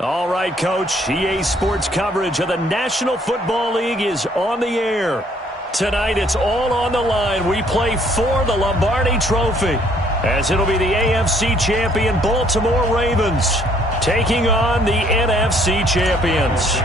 All right, Coach. EA Sports coverage of the National Football League is on the air. Tonight, it's all on the line. We play for the Lombardi Trophy, as it'll be the AFC champion Baltimore Ravens taking on the NFC champions.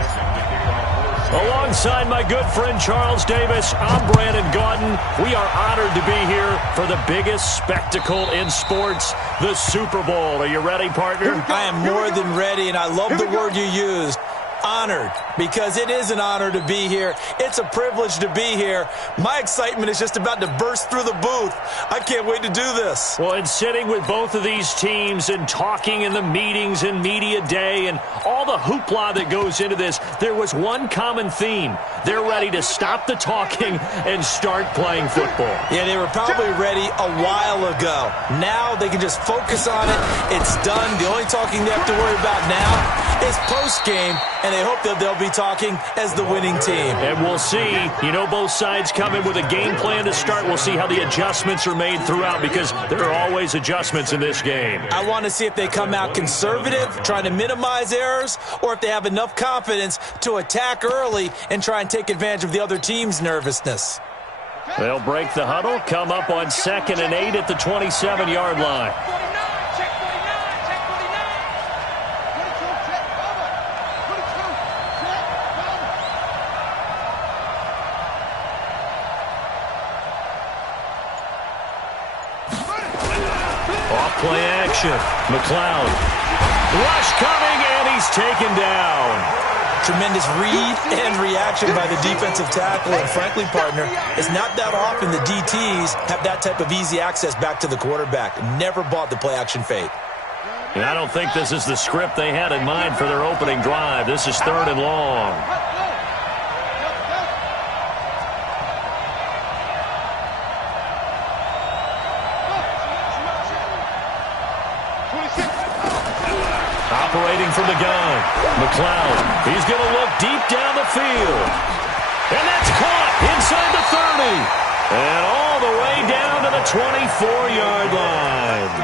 Alongside my good friend Charles Davis, I'm Brandon Gaudin. We are honored to be here for the biggest spectacle in sports, the Super Bowl. Are you ready, partner? I am more than ready, and I love the word you used. Honored, because it is an honor to be here. It's a privilege to be here. My excitement is just about to burst through the booth. I can't wait to do this. Well, and sitting with both of these teams and talking in the meetings and media day and all the hoopla that goes into this, there was one common theme. They're ready to stop the talking and start playing football. Yeah, they were probably ready a while ago. Now they can just focus on it. It's done. The only talking they have to worry about now is post-game, and they hope that they'll be talking as the winning team. And we'll see. You know, both sides come in with a game plan to start. We'll see how the adjustments are made throughout, because there are always adjustments in this game. I want to see if they come out conservative, trying to minimize errors, or if they have enough confidence to attack early and try and take advantage of the other team's nervousness. They'll break the huddle, come up on 2nd and 8 at the 27-yard line. Play action. McLeod. Rush coming, and he's taken down. Tremendous read and reaction by the defensive tackle. And frankly, partner, it's not that often the DTs have that type of easy access back to the quarterback. Never bought the play action fake. And I don't think this is the script they had in mind for their opening drive. This is 3rd and long. Operating from the gun, McLeod. He's going to look deep down the field. And that's caught inside the 30. And all the way down to the 24-yard line.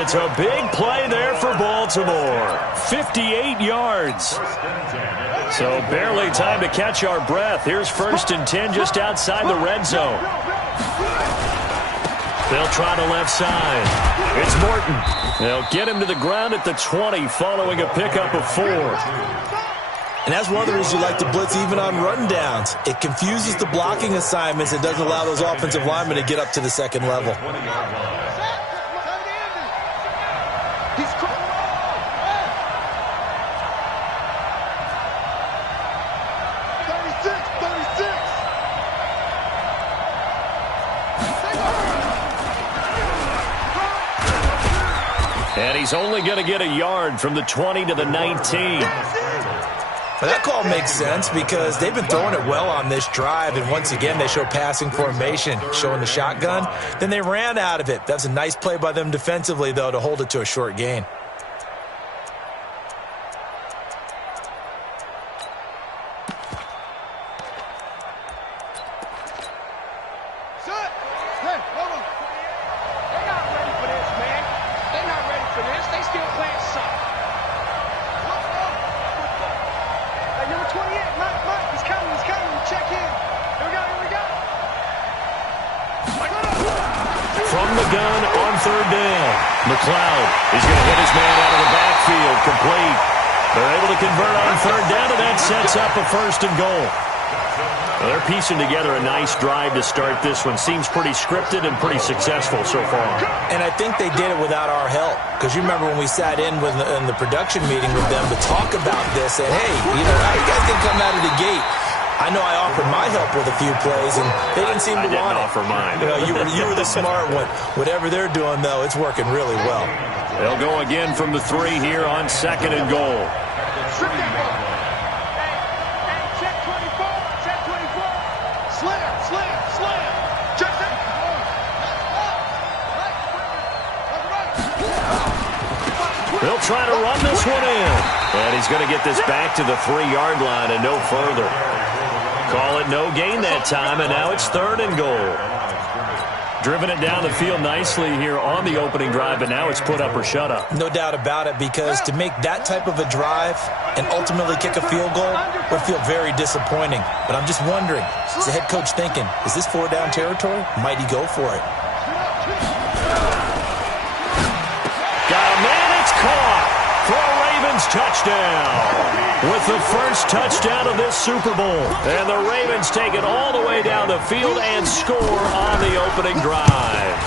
It's a big play there for Baltimore. 58 yards. So barely time to catch our breath. Here's 1st and 10 just outside the red zone. They'll try the left side. It's Morton. They'll get him to the ground at the 20 following a pickup of 4. And that's one of the reasons you like to blitz even on run downs. It confuses the blocking assignments. It doesn't allow those offensive linemen to get up to the 2nd level. And he's only going to get a yard from the 20 to the 19. Well, that call makes sense because they've been throwing it well on this drive, and once again they show passing formation, showing the shotgun. Then they ran out of it. That's a nice play by them defensively, though, to hold it to a short gain. From the gun on 3rd down. McLeod is going to hit his man out of the backfield, complete. They're able to convert on 3rd down, and that sets up a 1st and goal. Well, they're piecing together a nice drive to start this one. Seems pretty scripted and pretty successful so far. And I think they did it without our help. Because you remember when we sat in the production meeting with them to talk about this, and hey, you know, how you guys can come out of the gate. I know I offered my help with a few plays, and they didn't seem to want it. I didn't offer mine. You were the smart one. Whatever they're doing, though, it's working really well. They'll go again from the 3 here on 2nd and goal. They'll try to run this one in. And he's going to get this back to the 3-yard line and no further. Call it no gain that time, and now it's 3rd and goal. Driven it down the field nicely here on the opening drive, but now it's put up or shut up. No doubt about it, because to make that type of a drive and ultimately kick a field goal would feel very disappointing. But I'm just wondering, is the head coach thinking, is this 4-down territory? Might he go for it? Got a man, it's caught for a Ravens touchdown. With the first touchdown of this Super Bowl. And the Ravens take it all the way down the field and score on the opening drive.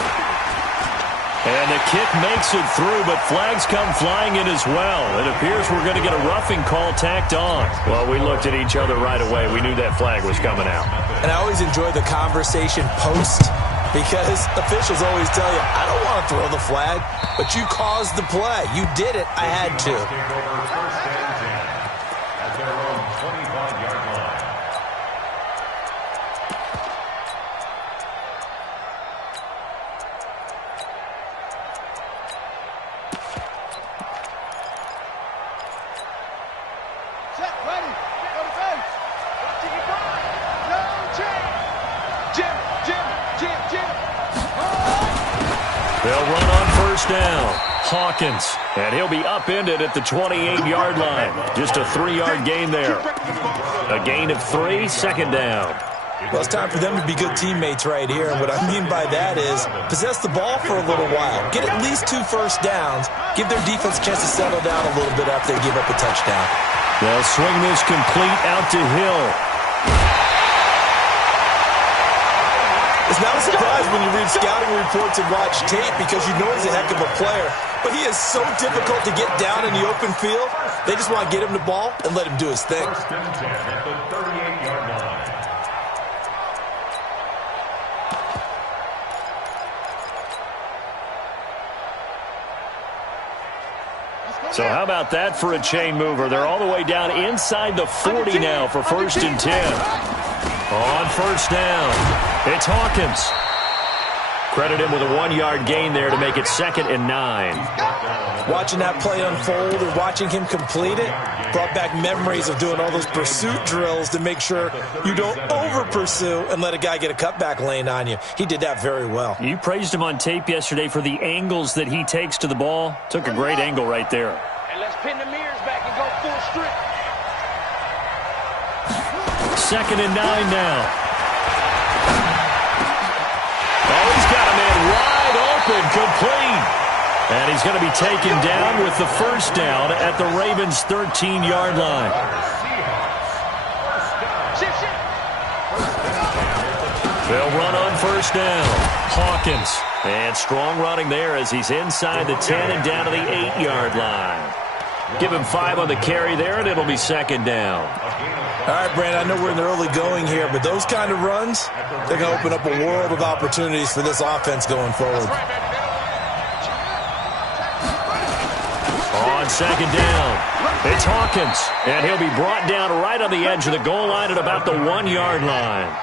And the kick makes it through, but flags come flying in as well. It appears we're going to get a roughing call tacked on. Well, we looked at each other right away. We knew that flag was coming out. And I always enjoy the conversation post, because officials always tell you, I don't want to throw the flag, but you caused the play. You did it. I had to. They'll run on first down. Hawkins. And he'll be upended at the 28-yard line. Just a 3-yard gain there. A gain of 3, second down. Well, it's time for them to be good teammates right here. And what I mean by that is possess the ball for a little while. Get at least 2 first downs. Give their defense a chance to settle down a little bit after they give up a touchdown. They'll swing this complete out to Hill. It's not a surprise when you read scouting reports and watch tape, because you know he's a heck of a player. But he is so difficult to get down in the open field. They just want to get him the ball and let him do his thing. So how about that for a chain mover? They're all the way down inside the 40 now for 1st and 10. On first down, it's Hawkins. Credit him with a 1-yard gain there to make it 2nd and 9. Watching that play unfold and watching him complete it brought back memories of doing all those pursuit drills to make sure you don't over-pursue and let a guy get a cutback lane on you. He did that very well. You praised him on tape yesterday for the angles that he takes to the ball. Took a great angle right there. And let's pin the mirrors back and go full strip. 2nd and 9 now. Oh, he's got a man wide open, complete. And he's going to be taken down with the first down at the Ravens' 13-yard line. They'll run on first down. Hawkins. And strong running there as he's inside the 10 and down to the 8-yard line. Give him 5 on the carry there, and it'll be 2nd down. All right, Brandon, I know we're in the early going here, but those kind of runs, they're going to open up a world of opportunities for this offense going forward. On 2nd down, it's Hawkins, and he'll be brought down right on the edge of the goal line at about the 1-yard line.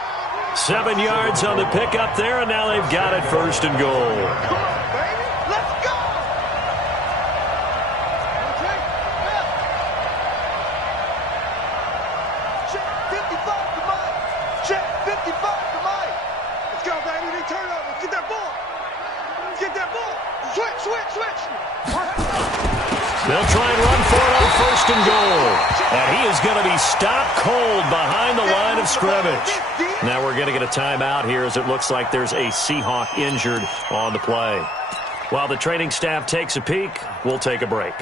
7 yards on the pickup there, and now they've got it 1st and goal. They'll try and run for it on 1st and goal. And he is going to be stopped cold behind the line of scrimmage. Now we're going to get a timeout here as it looks like there's a Seahawk injured on the play. While the training staff takes a peek, we'll take a break.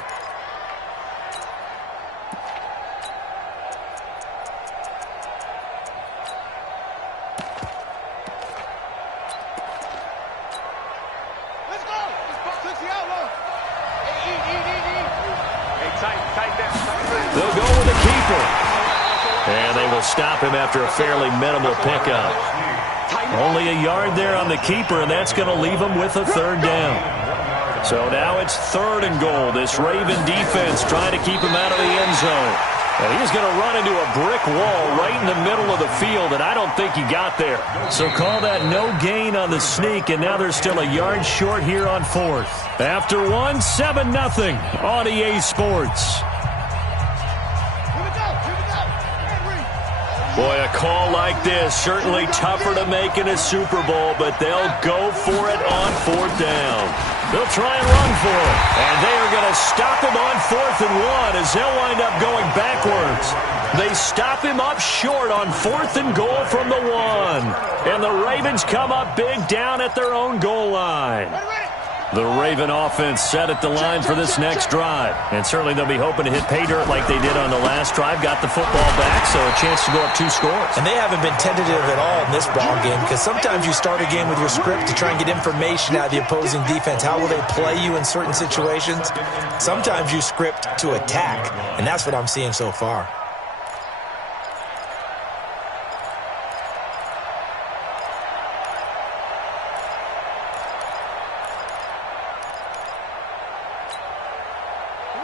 They'll go with the keeper. And they will stop him after a fairly minimal pickup. Only a yard there on the keeper, and that's going to leave him with a 3rd down. So now it's 3rd and goal. This Raven defense trying to keep him out of the end zone. And he's going to run into a brick wall right in the middle of the field, and I don't think he got there. So call that no gain on the sneak, and now they're still a yard short here on 4th. After 7-0 on EA Sports. Boy, a call like this, certainly tougher to make in a Super Bowl, but they'll go for it on 4th down. They'll try and run for it, and they are going to stop him on 4th and 1 as they'll wind up going backwards. They stop him up short on 4th and goal from the 1, and the Ravens come up big down at their own goal line. The Raven offense set at the line for this next drive. And certainly they'll be hoping to hit pay dirt like they did on the last drive. Got the football back, so a chance to go up 2 scores. And they haven't been tentative at all in this ball game, because sometimes you start a game with your script to try and get information out of the opposing defense. How will they play you in certain situations? Sometimes you script to attack, and that's what I'm seeing so far.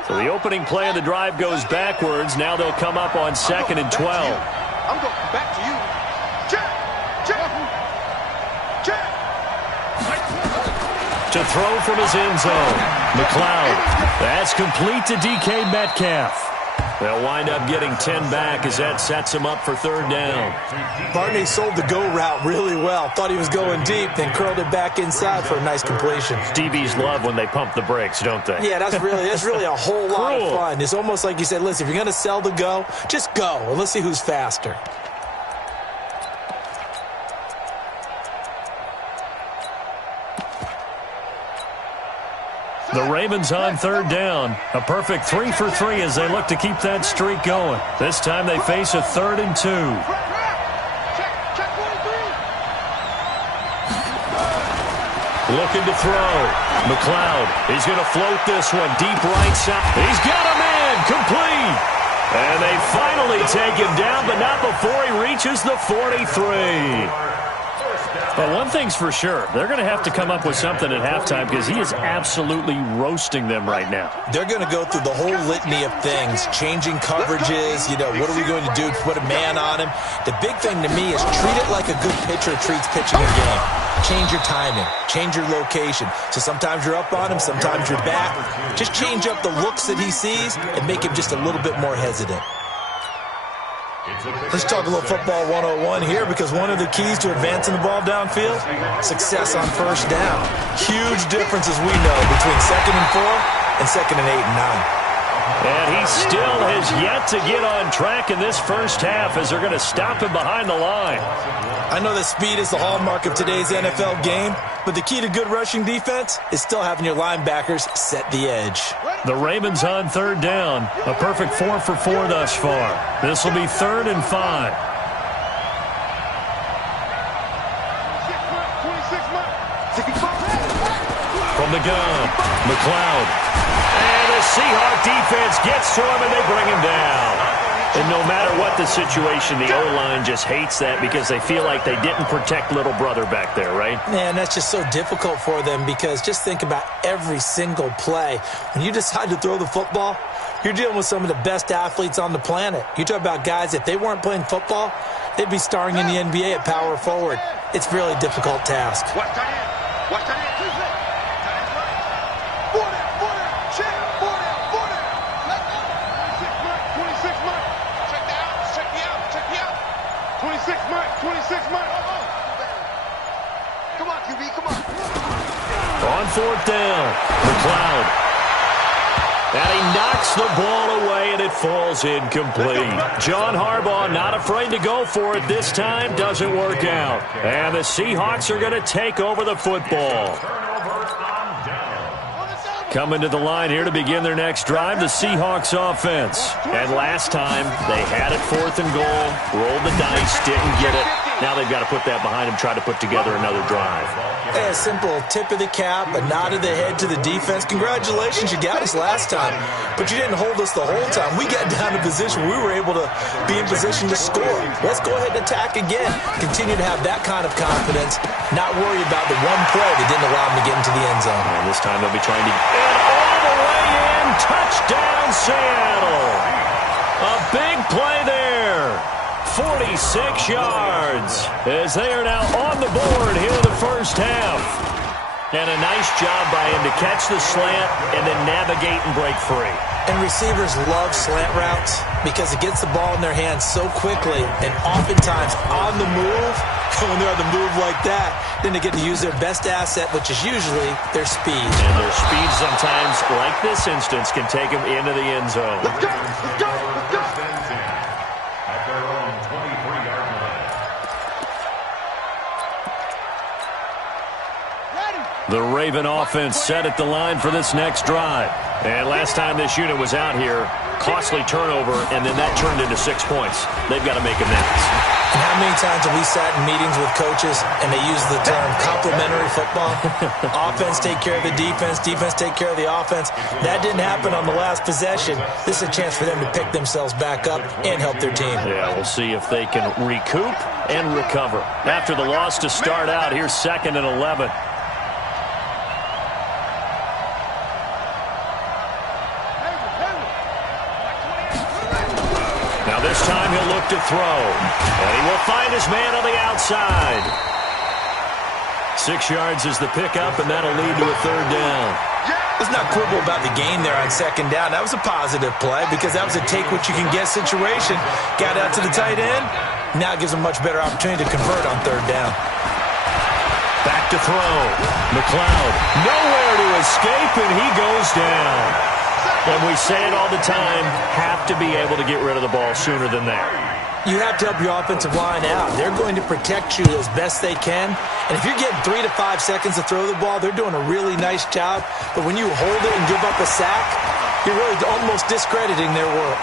So the opening play of the drive goes backwards. Now they'll come up on 2nd and 12. I'm going back to you. To throw from his end zone. McLeod. That's complete to DK Metcalf. They'll wind up getting 10 back as that sets him up for 3rd down. Barney sold the go route really well. Thought he was going deep, then curled it back inside for a nice completion. DBs love when they pump the brakes, don't they? Yeah, that's really a whole lot of fun. It's almost like you said, listen, if you're going to sell the go, just go, and let's see who's faster. The Ravens on 3rd down. A perfect 3 for 3 as they look to keep that streak going. This time they face a 3rd and 2. Looking to throw. McLeod. He's going to float this one deep right side. He's got a man. Complete. And they finally take him down, but not before he reaches the 43. But one thing's for sure, they're going to have to come up with something at halftime because he is absolutely roasting them right now. They're going to go through the whole litany of things, changing coverages, what are we going to do to put a man on him? The big thing to me is treat it like a good pitcher treats pitching a game. Change your timing, change your location. So sometimes you're up on him, sometimes you're back. Just change up the looks that he sees and make him just a little bit more hesitant. Let's talk a little football 101 here, because one of the keys to advancing the ball downfield, success on 1st down. Huge difference, as we know, between 2nd and 4 and 2nd and 8 and 9. And he still has yet to get on track in this first half as they're going to stop him behind the line. I know that speed is the hallmark of today's NFL game, but the key to good rushing defense is still having your linebackers set the edge. The Ravens on 3rd down. A perfect 4 for 4 thus far. This will be 3rd and 5. From the gun, McLeod. And the Seahawk defense gets to him, and they bring him down. And no matter what the situation, the O-line just hates that because they feel like they didn't protect little brother back there, right? Man, that's just so difficult for them, because just think about every single play. When you decide to throw the football, you're dealing with some of the best athletes on the planet. You talk about guys, if they weren't playing football, they'd be starring in the NBA at power forward. It's a really difficult task. Watch that in. Watch that in. On 4th down, McLeod. And he knocks the ball away, and it falls incomplete. John Harbaugh not afraid to go for it this time. Doesn't work out. And the Seahawks are going to take over the football. Coming to the line here to begin their next drive, the Seahawks offense. And last time, they had it 4th and goal, rolled the dice, didn't get it. Now they've got to put that behind them, try to put together another drive. A simple tip of the cap, a nod of the head to the defense. Congratulations, you got us last time, but you didn't hold us the whole time. We got down to position where we were able to be in position to score. Let's go ahead and attack again. Continue to have that kind of confidence, not worry about the one play that didn't allow them to get into the end zone. And this time they'll be trying to... And all the way in, touchdown Seattle. A big play there. 46 yards as they are now on the board here in the first half. And a nice job by him to catch the slant and then navigate and break free. And receivers love slant routes because it gets the ball in their hands so quickly and oftentimes on the move. When they're on the move like that, then they get to use their best asset, which is usually their speed. And their speed sometimes, like this instance, can take them into the end zone. Let's go! Let's go! Let's go! At their own 23-yard line. The Raven offense set at the line for this next drive. And last time this unit was out here, costly turnover, and then that turned into 6 points. They've got to make amends. And how many times have we sat in meetings with coaches and they use the term complementary football? Offense take care of the defense, defense take care of the offense. That didn't happen on the last possession. This is a chance for them to pick themselves back up and help their team. Yeah, we'll see if they can recoup and recover. After the loss to start out, here's 2nd and 11. Now this time he'll look to throw. And he will find his man on the outside. 6 yards is the pickup, and that'll lead to a 3rd down. Let's not quibble about the gain there on 2nd down. That was a positive play because that was a take-what-you-can-get situation. Got out to the tight end. Now it gives them a much better opportunity to convert on 3rd down. Back to throw. McLeod nowhere to escape, and he goes down. And we say it all the time, have to be able to get rid of the ball sooner than that. You have to help your offensive line out. They're going to protect you as best they can. And if you're getting 3 to 5 seconds to throw the ball, they're doing a really nice job. But when you hold it and give up a sack, you're really almost discrediting their work.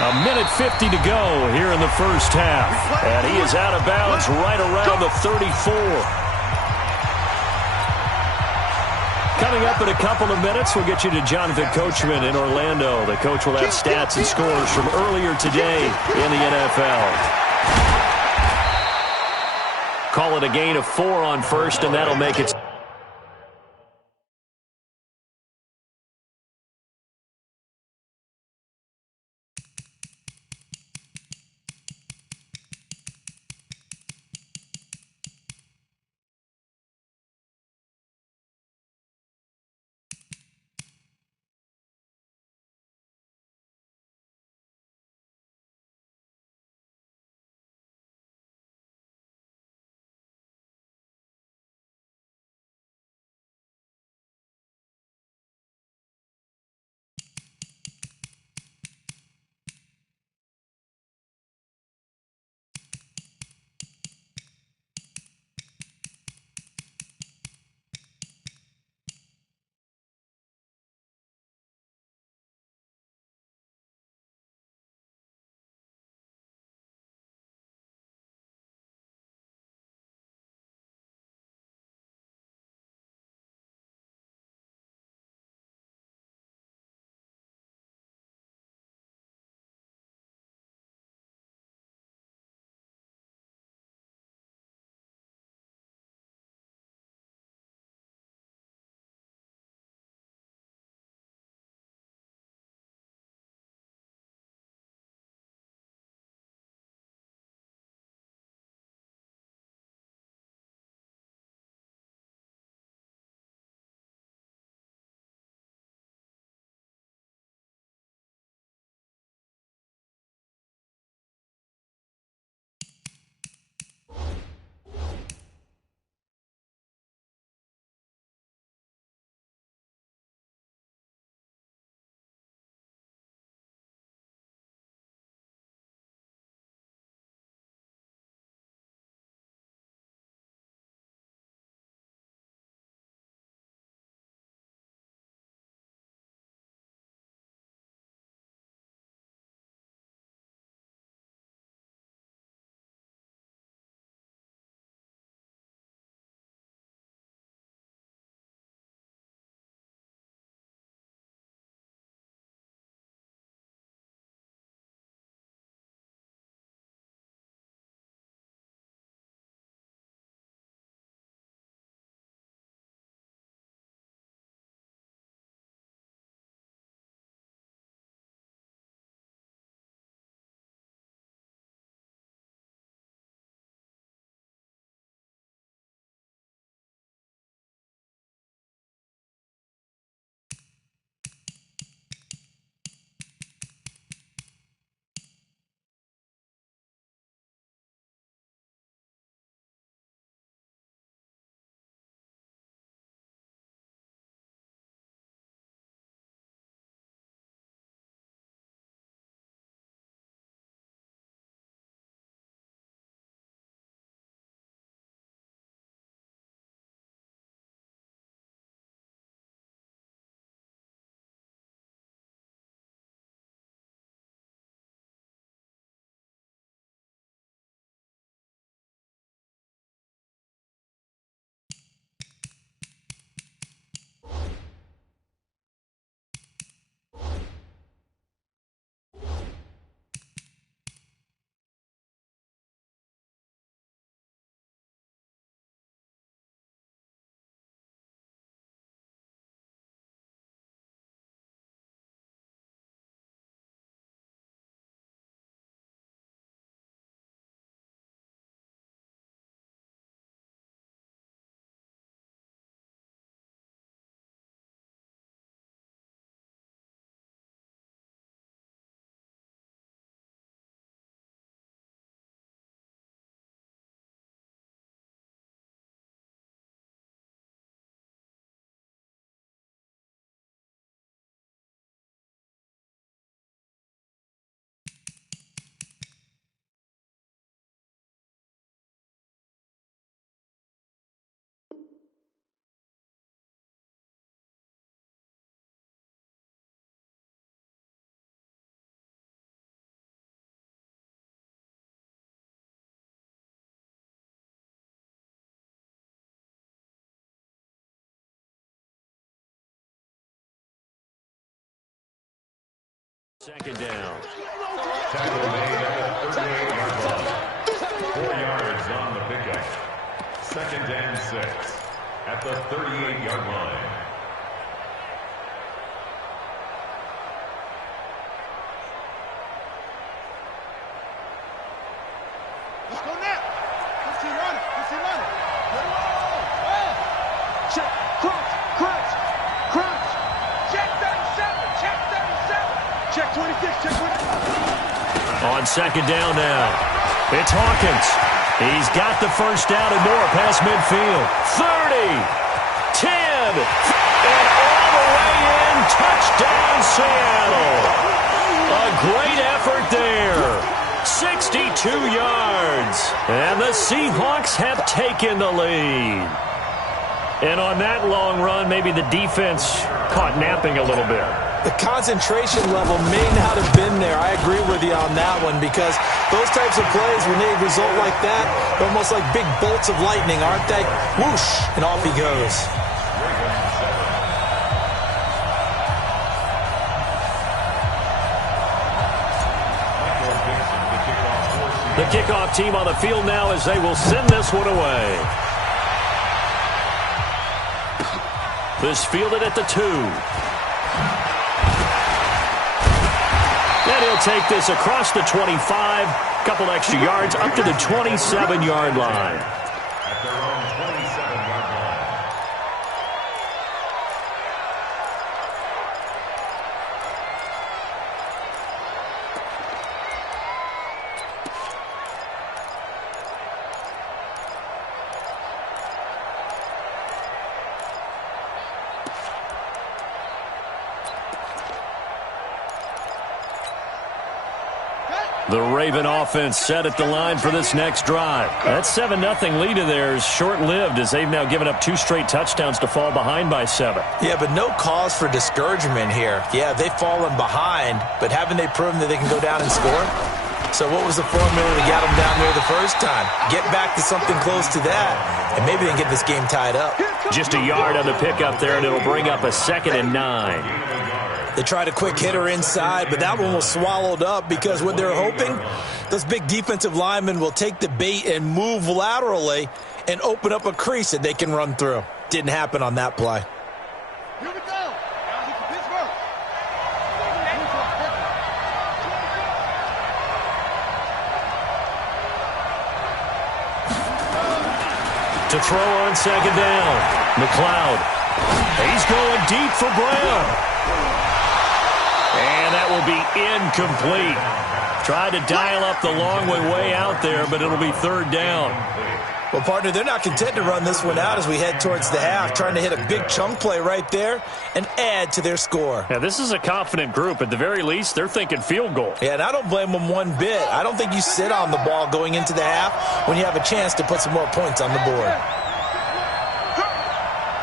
1:50 to go here in the first half. And he is out of bounds right around the 34. Coming up in a couple of minutes, we'll get you to Jonathan Coachman in Orlando. The coach will have stats and scores from earlier today in the NFL. Call it a gain of 4 on first, and that'll make it Second down. Tackle made at the 38-yard line. 4 yards on the pickup. Second and 6 at the 38-yard line. Let's go now. 15 on it. 15 on it. Check. Crunch. Check 37. Check 37. Check 26. Check 26. On second down now. It's Hawkins. He's got the first down and more past midfield. 30. 10. And all the way in. Touchdown, Seattle. A great effort there. 62 yards. And the Seahawks have taken the lead. And on that long run, maybe the defense caught napping a little bit. The concentration level may not have been there. I agree with you on that one because those types of plays, when they result like that, they're almost like big bolts of lightning, aren't they? Whoosh, and off he goes. The kickoff team on the field now as they will send this one away. This fielded at the 2. And he'll take this across the 25. Couple extra yards up to the 27-yard line. At their own 27-yard line. The Raven offense set at the line for this next drive. That 7-0 lead of theirs short-lived as they've now given up 2 straight touchdowns to fall behind by 7. Yeah, but no cause for discouragement here. Yeah, they've fallen behind, but haven't they proven that they can go down and score? So what was the formula to get them down there the first time? Get back to something close to that, and maybe they can get this game tied up. Just a yard on the pickup there, and it'll bring up a 2nd and 9. They tried a quick hitter inside, but that one was swallowed up because what they're hoping, those big defensive linemen will take the bait and move laterally and open up a crease that they can run through. Didn't happen on that play. Here we go. Pittsburgh. To throw on second down, McLeod. He's going deep for Brown. And that will be incomplete. Tried to dial up the long way out there, but it'll be 3rd down. Well, partner, they're not content to run this one out as we head towards the half, trying to hit a big chunk play right there and add to their score. Yeah, this is a confident group. At the very least, they're thinking field goal. Yeah, and I don't blame them one bit. I don't think you sit on the ball going into the half when you have a chance to put some more points on the board.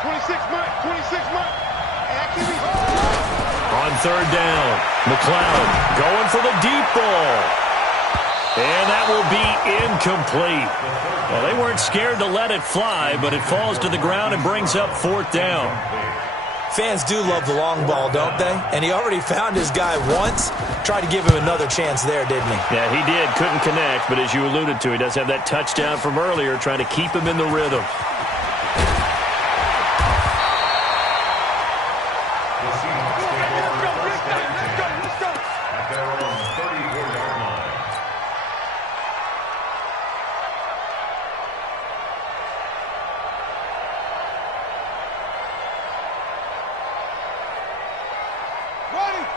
26 months. On 3rd down, McLeod going for the deep ball. And that will be incomplete. Well, they weren't scared to let it fly, but it falls to the ground and brings up 4th down. Fans do love the long ball, don't they? And he already found his guy once. Tried to give him another chance there, didn't he? Yeah, he did. Couldn't connect, but as you alluded to, he does have that touchdown from earlier, trying to keep him in the rhythm.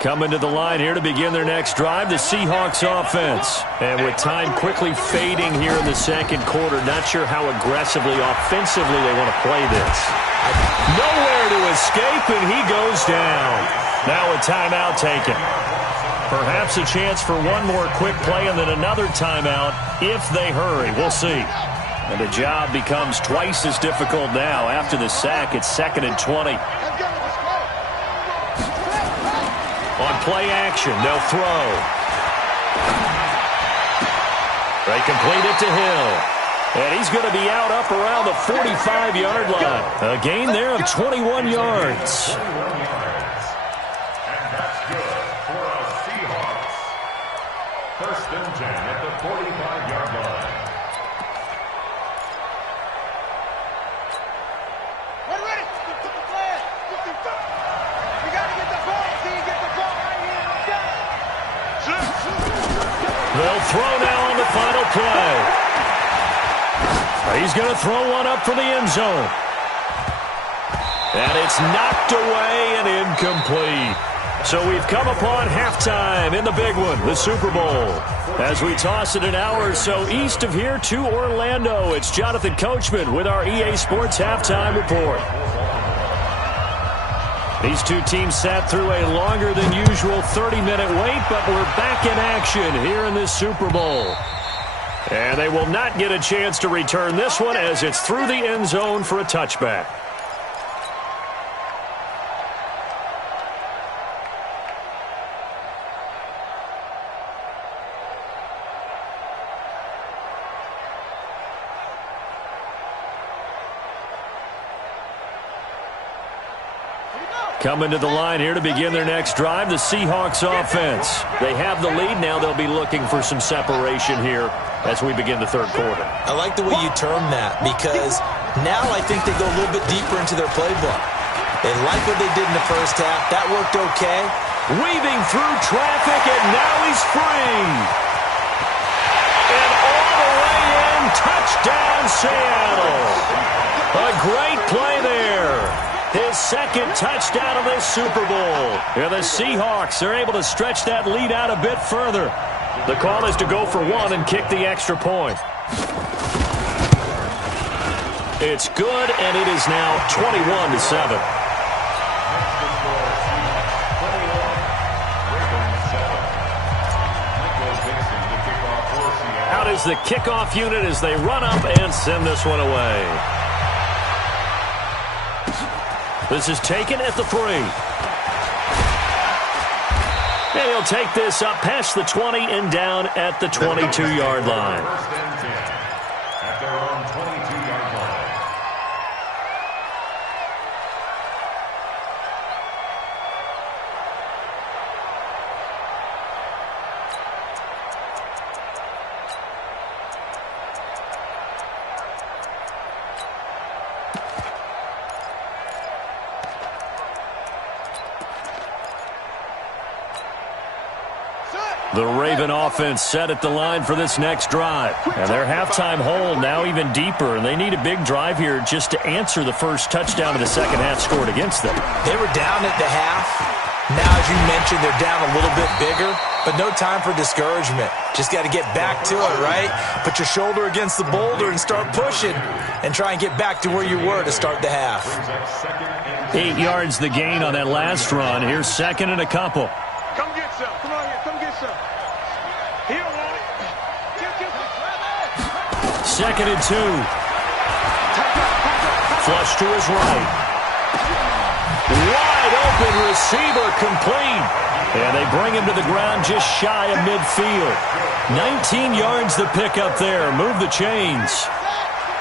Coming to the line here to begin their next drive, the Seahawks offense. And with time quickly fading here in the second quarter, not sure how aggressively, offensively they want to play this. Nowhere to escape, and he goes down. Now a timeout taken. Perhaps a chance for one more quick play and then another timeout if they hurry. We'll see. And the job becomes twice as difficult now. After the sack, it's 2nd and 20. On play action, they'll throw. They complete it to Hill. And he's going to be out up around the 45-yard line. A gain there of 21 yards. And that's good for a Seahawks throw now on the final play. He's going to throw one up for the end zone. And it's knocked away and incomplete. So we've come upon halftime in the big one, the Super Bowl. As we toss it an hour or so east of here to Orlando, it's Jonathan Coachman with our EA Sports Halftime Report. These two teams sat through a longer than usual 30-minute wait, but we're back in action here in this Super Bowl. And they will not get a chance to return this one as it's through the end zone for a touchback. Coming to the line here to begin their next drive, the Seahawks offense. They have the lead. Now they'll be looking for some separation here as we begin the third quarter. I like the way you term that because now I think they go a little bit deeper into their playbook. They like what they did in the first half. That worked okay. Weaving through traffic, and now he's free. And all the way in, touchdown Seattle. A great play there. His second touchdown of this Super Bowl. And the Seahawks are able to stretch that lead out a bit further. The call is to go for one and kick the extra point. It's good, and it is now 21-7. Out is the kickoff unit as they run up and send this one away. This is taken at the 3. And he'll take this up past the 20 and down at the 22-yard line. First and 10 at their own 22-yard line. The Raven offense set at the line for this next drive. And their halftime hole now even deeper, and they need a big drive here just to answer the first touchdown of the second half scored against them. They were down at the half. Now, as you mentioned, they're down a little bit bigger, but no time for discouragement. Just got to get back to it, right? Put your shoulder against the boulder and start pushing and try and get back to where you were to start the half. 8 yards the gain on that last run. Here's second and a couple. Come get some. Come on here. Come get some. He don't want it. Second and 2. Flush to his right. Wide open receiver complete. And they bring him to the ground just shy of midfield. 19 yards the pickup there. Move the chains.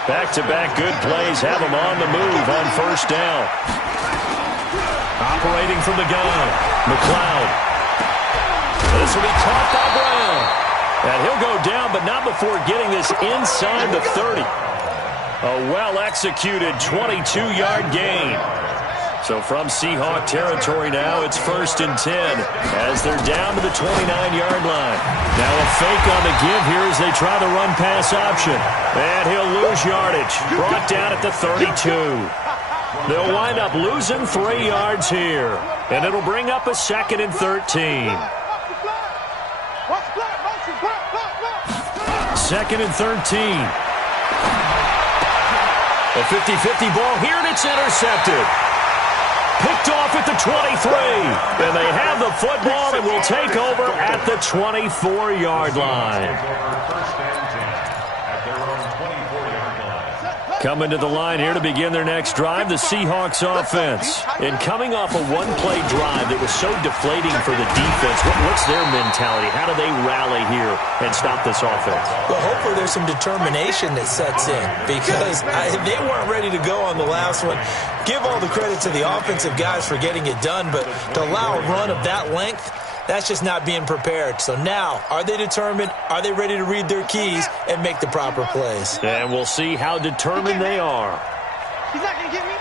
Back-to-back good plays have him on the move on first down. Operating from the gun, McLeod. This will be caught by Brown. And he'll go down, but not before getting this inside the 30. A well-executed 22-yard gain. So from Seahawk territory now, it's first and 10 as they're down to the 29-yard line. Now a fake on the give here as they try the run-pass option. And he'll lose yardage. Brought down at the 32. They'll wind up losing 3 yards here. And it'll bring up a second and 13. Second and 13. A 50-50 ball here, and it's intercepted. Picked off at the 23. And they have the football and will take over at the 24-yard line. Coming to the line here to begin their next drive, the Seahawks offense. And coming off a one-play drive that was so deflating for the defense, what's their mentality? How do they rally here and stop this offense? Well, hopefully there's some determination that sets in because they weren't ready to go on the last one. Give all the credit to the offensive guys for getting it done, but to allow a run of that length, that's just not being prepared. So now, are they determined? Are they ready to read their keys and make the proper plays? And we'll see how determined they are. He's not going to get me.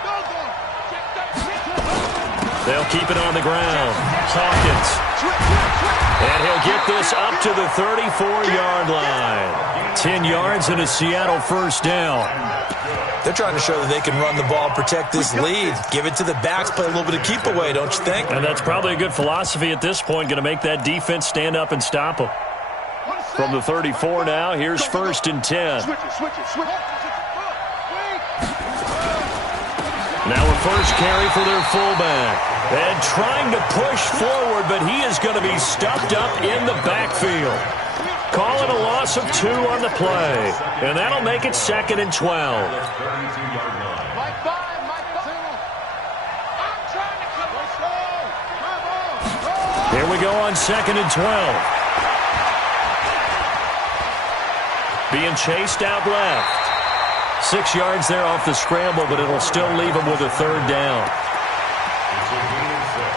Go. They'll keep it on the ground. Hawkins. And he'll get this up to the 34-yard line. 10 yards and a Seattle first down. They're trying to show that they can run the ball, protect this lead. Give it to the backs, play a little bit of keep away, don't you think? And that's probably a good philosophy at this point, going to make that defense stand up and stop them. From the 34 now, here's 1st and 10. Now a first carry for their fullback. And trying to push forward, but he is going to be stuffed up in the backfield. Call it a loss of 2 on the play. And that'll make it 2nd and 12. Here we go on 2nd and 12. Being chased out left. 6 yards there off the scramble, but it'll still leave him with a 3rd down. It's a gain of 6.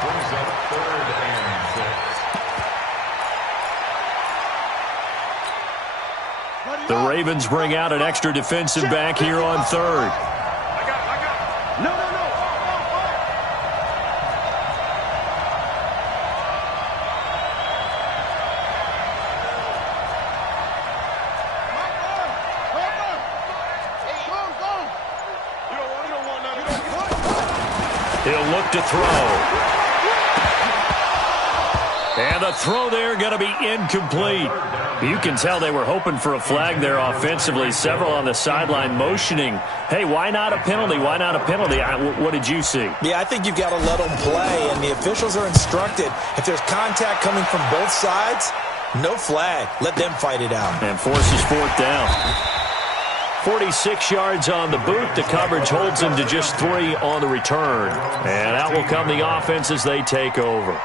Brings up 3rd and 6. The Ravens bring out an extra defensive back here on 3rd. No. He'll look to throw. And the throw there going to be incomplete. You can tell they were hoping for a flag there offensively. Several on the sideline motioning, hey, why not a penalty? Why not a penalty? What did you see? Yeah, I think you've got to let them play, and the officials are instructed. If there's contact coming from both sides, no flag. Let them fight it out. And forces 4th down. 46 yards on the boot. The coverage holds them to just 3 on the return. And out will come the offense as they take over.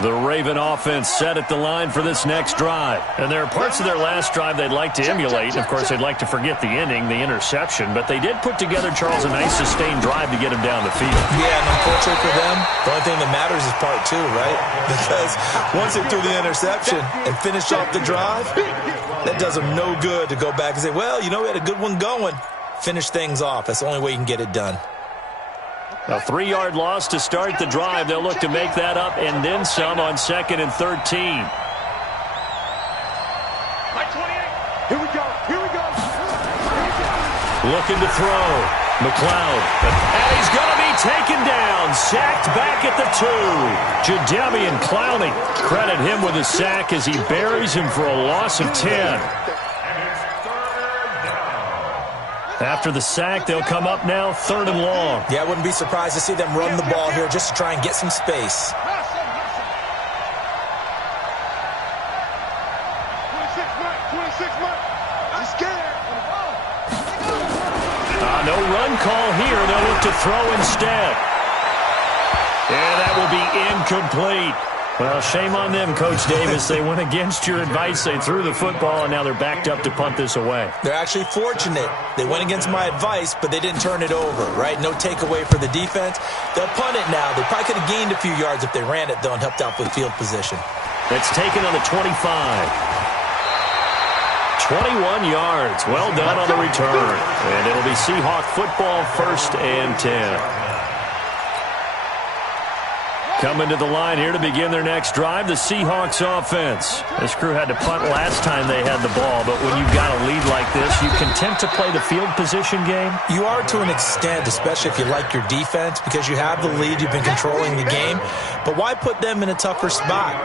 The Raven offense set at the line for this next drive. And there are parts of their last drive they'd like to emulate. And, of course, they'd like to forget the ending, the interception. But they did put together, Charles, a nice sustained drive to get him down the field. Yeah, and unfortunately for them, the only thing that matters is part 2, right? Because once they threw the interception and finished off the drive, that does them no good to go back and say, well, we had a good one going. Finish things off. That's the only way you can get it done. A 3-yard loss to start the drive. They'll look to make that up and then some on 2nd and 13. Here we go. Looking to throw. McLeod. And he's going to be taken down. Sacked back at the 2. Jadeveon Clowney. Credit him with a sack as he buries him for a loss of 10. After the sack, they'll come up now 3rd and long. Yeah, I wouldn't be surprised to see them run the ball here just to try and get some space. 26 months. I'm scared. No run call here. They'll look to throw instead. And that will be incomplete. Well, shame on them, Coach Davis. They went against your advice. They threw the football, and now they're backed up to punt this away. They're actually fortunate. They went against my advice, but they didn't turn it over, right? No takeaway for the defense. They'll punt it now. They probably could have gained a few yards if they ran it, though, and helped out with field position. It's taken on the 25. 21 yards. Well done on the return. And it'll be Seahawk football, 1st and 10. Coming to the line here to begin their next drive, the Seahawks offense. This crew had to punt last time they had the ball, but when you've got a lead like this, you content to play the field position game? You are to an extent, especially if you like your defense, because you have the lead, you've been controlling the game. But why put them in a tougher spot?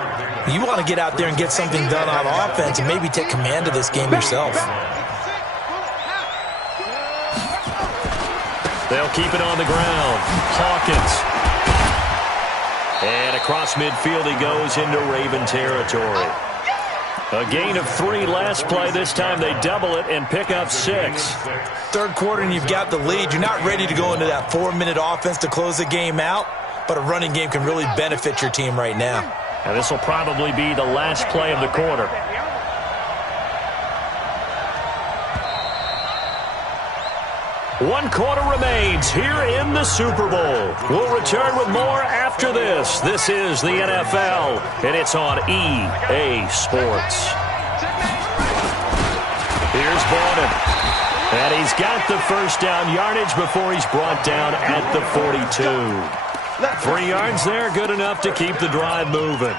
You want to get out there and get something done on offense and maybe take command of this game yourself. They'll keep it on the ground. Hawkins. And across midfield he goes into Raven territory. A gain of 3 last play. This time they double it and pick up 6. Third quarter and you've got the lead. You're not ready to go into that 4-minute offense to close the game out, but a running game can really benefit your team right now. And this will probably be the last play of the quarter. 1 quarter remains here in the Super Bowl. We'll return with more after this. This is the NFL, and it's on EA Sports. Here's Bowden. And he's got the first down yardage before he's brought down at the 42. 3 yards there, good enough to keep the drive moving.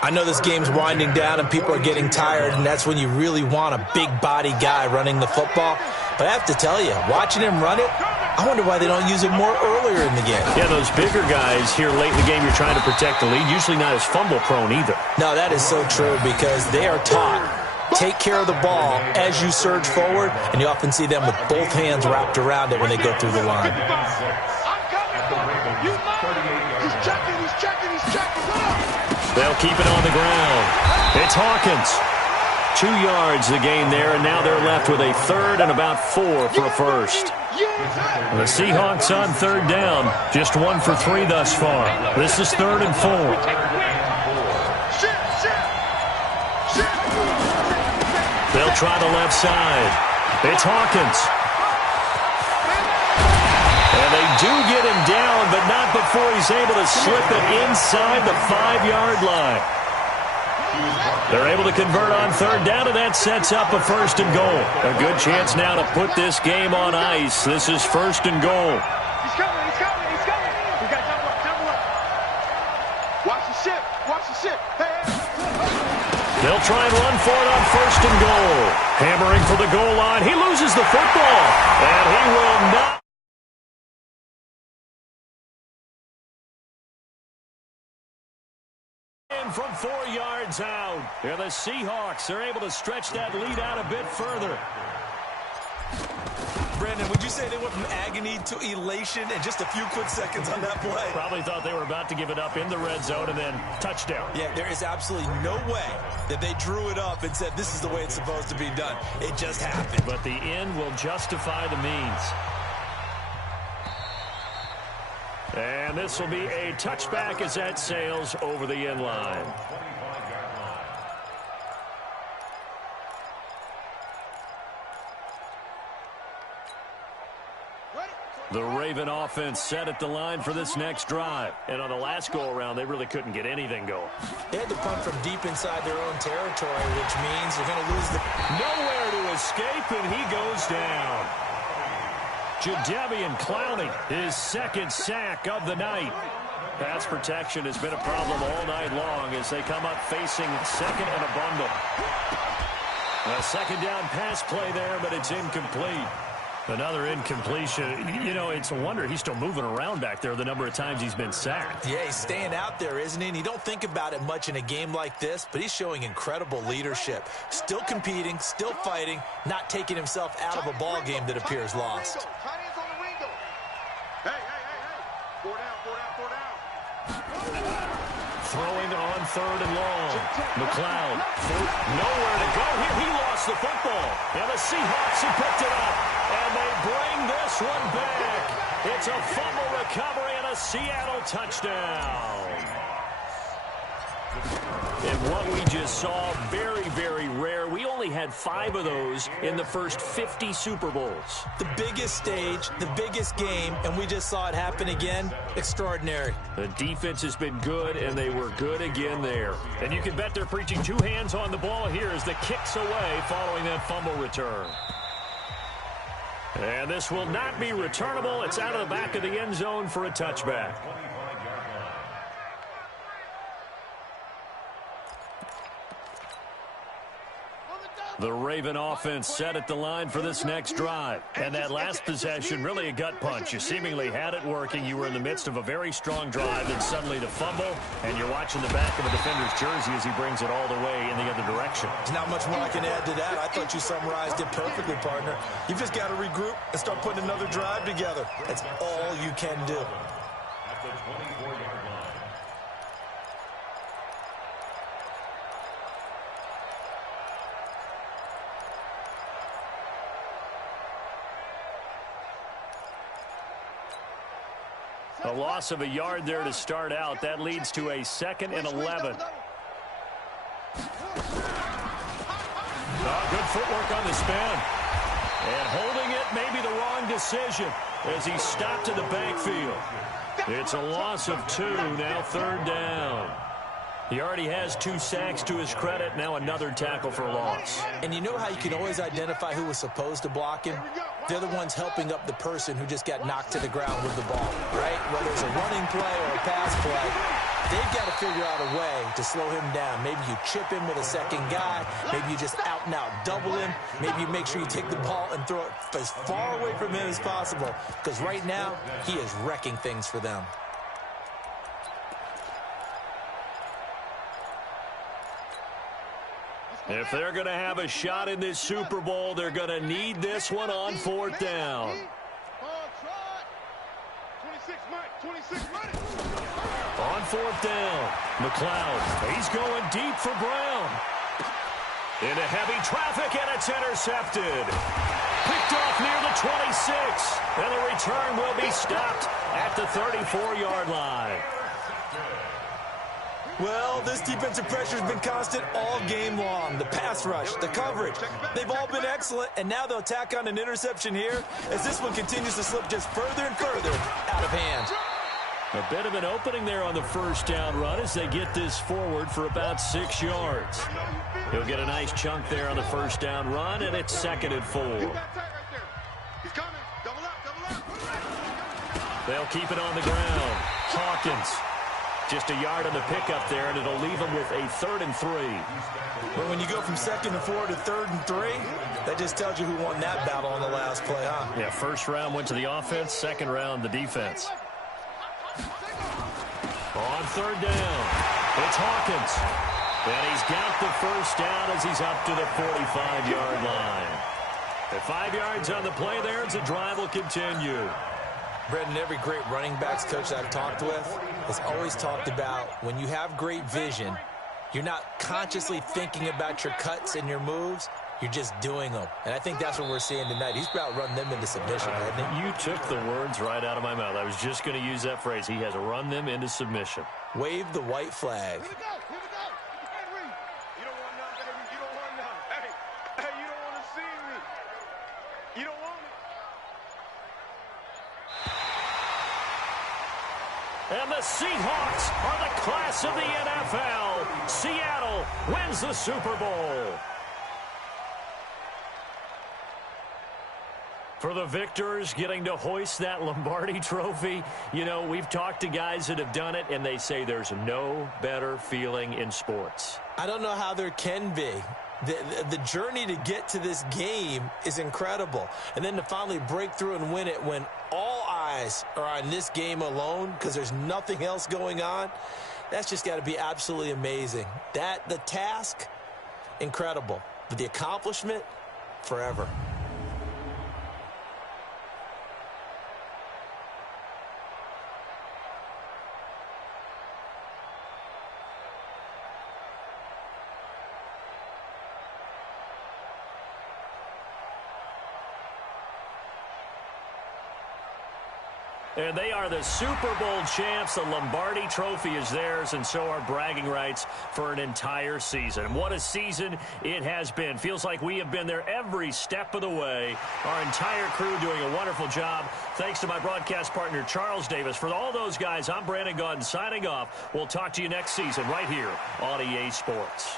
I know this game's winding down and people are getting tired, and that's when you really want a big body guy running the football. But I have to tell you, watching him run it, I wonder why they don't use it more earlier in the game. Yeah, those bigger guys here late in the game, you're trying to protect the lead, usually not as fumble prone either. No, that is so true because they are taught. Take care of the ball as you surge forward, and you often see them with both hands wrapped around it when they go through the line. They'll keep it on the ground. It's Hawkins. 2 yards the gain there, and now they're left with a third and about 4 for a first. The Seahawks on third down, just 1 for 3 thus far. This is 3rd and 4. They'll try the left side. It's Hawkins. And they do get him down, but not before he's able to slip it inside the 5-yard line. They're able to convert on third down, and that sets up a 1st and goal. A good chance now to put this game on ice. This is 1st and goal. He's coming, he's coming, he's coming. We got double up. Watch the ship, watch the ship. Hey. They'll try and run for it on 1st and goal. Hammering for the goal line. He loses the football, and he will not. From 4 yards out. And the Seahawks are able to stretch that lead out a bit further. Brandon, would you say they went from agony to elation in just a few quick seconds on that play? Probably thought they were about to give it up in the red zone and then touchdown. Yeah, there is absolutely no way that they drew it up and said this is the way it's supposed to be done. It just happened. But the end will justify the means. And this will be a touchback as that sails over the end line. The Raven offense set at the line for this next drive. And on the last go-around, they really couldn't get anything going. They had to punt from deep inside their own territory, which means they're going to lose the... Nowhere to escape, and he goes down. Jadeveon Clowney, his 2nd sack of the night. Pass protection has been a problem all night long as they come up facing 2nd and a bundle. A 2nd down pass play there, but it's incomplete. Another incompletion. You know, it's a wonder he's still moving around back there the number of times he's been sacked. Yeah, he's staying out there, isn't he? And you don't think about it much in a game like this, but he's showing incredible leadership. Still competing, still fighting, not taking himself out of a ball game that appears lost. Throwing on 3rd and long. McLeod, nowhere to go here. He lost the football. And the Seahawks have picked it up. And they bring this one back. It's a fumble recovery and a Seattle touchdown. And what we just saw, very, very rare. We only had 5 of those in the first 50 Super Bowls. The biggest stage, the biggest game, and we just saw it happen again. Extraordinary. The defense has been good, and they were good again there. And you can bet they're preaching 2 hands on the ball here as the kick's away following that fumble return. And this will not be returnable. It's out of the back of the end zone for a touchback. The Raven offense set at the line for this next drive. And that last possession, really a gut punch. You seemingly had it working. You were in the midst of a very strong drive, and suddenly the fumble, and you're watching the back of a defender's jersey as he brings it all the way in the other direction. There's not much more I can add to that. I thought you summarized it perfectly, partner. You've just got to regroup and start putting another drive together. That's all you can do. At the 24-yard line. A loss of a yard there to start out. That leads to a 2nd and 11. Good footwork on the spin. And holding it may be the wrong decision as he's stopped in the backfield. It's a loss of 2, now 3rd down. He already has 2 sacks to his credit, now another tackle for loss. And you know how you can always identify who was supposed to block him? They're the ones helping up the person who just got knocked to the ground with the ball, right? Whether it's a running play or a pass play, they've got to figure out a way to slow him down. Maybe you chip him with a second guy. Maybe you just out and out double him. Maybe you make sure you take the ball and throw it as far away from him as possible. Because right now, he is wrecking things for them. If they're going to have a shot in this Super Bowl, they're going to need this one on 4th down. 26 money. On 4th down, McLeod, he's going deep for Brown. Into heavy traffic, and it's intercepted. Picked off near the 26, and the return will be stopped at the 34-yard line. Well, this defensive pressure has been constant all game long. The pass rush, the coverage, they've all been excellent, and now they'll tack on an interception here as this one continues to slip just further and further out of hand. A bit of an opening there on the 1st down run as they get this forward for about 6 yards. He'll get a nice chunk there on the 1st down run, and it's 2nd and 4. They'll keep it on the ground. Hawkins. Just a yard on the pickup there, and it'll leave them with a 3rd and 3. Well, when you go from 2nd and 4 to 3rd and 3, that just tells you who won that battle on the last play, huh? Yeah, 1st round went to the offense, 2nd round the defense. On 3rd down, it's Hawkins. And he's got the 1st down as he's up to the 45-yard line. At 5 yards on the play there, as the drive will continue. Brendan, every great running backs coach I've talked with has always talked about when you have great vision, you're not consciously thinking about your cuts and your moves. You're just doing them. And I think that's what we're seeing tonight. He's about run them into submission, hasn't he? You took the words right out of my mouth. I was just going to use that phrase. He has run them into submission. Wave the white flag. Here we go. You don't want none, baby. You don't want none. Hey, you don't want to see me. You don't want it. And the Seahawks are the class of the NFL. Seattle wins the Super Bowl. For the victors getting to hoist that Lombardi trophy, you know, we've talked to guys that have done it, and they say there's no better feeling in sports. I don't know how there can be. The journey to get to this game is incredible. And then to finally break through and win it when all eyes are on this game alone because there's nothing else going on, that's just got to be absolutely amazing. The task, incredible. But the accomplishment, forever. And they are the Super Bowl champs. The Lombardi trophy is theirs, and so are bragging rights for an entire season. What a season it has been. Feels like we have been there every step of the way. Our entire crew doing a wonderful job. Thanks to my broadcast partner, Charles Davis. For all those guys, I'm Brandon Gaudin signing off. We'll talk to you next season right here on EA Sports.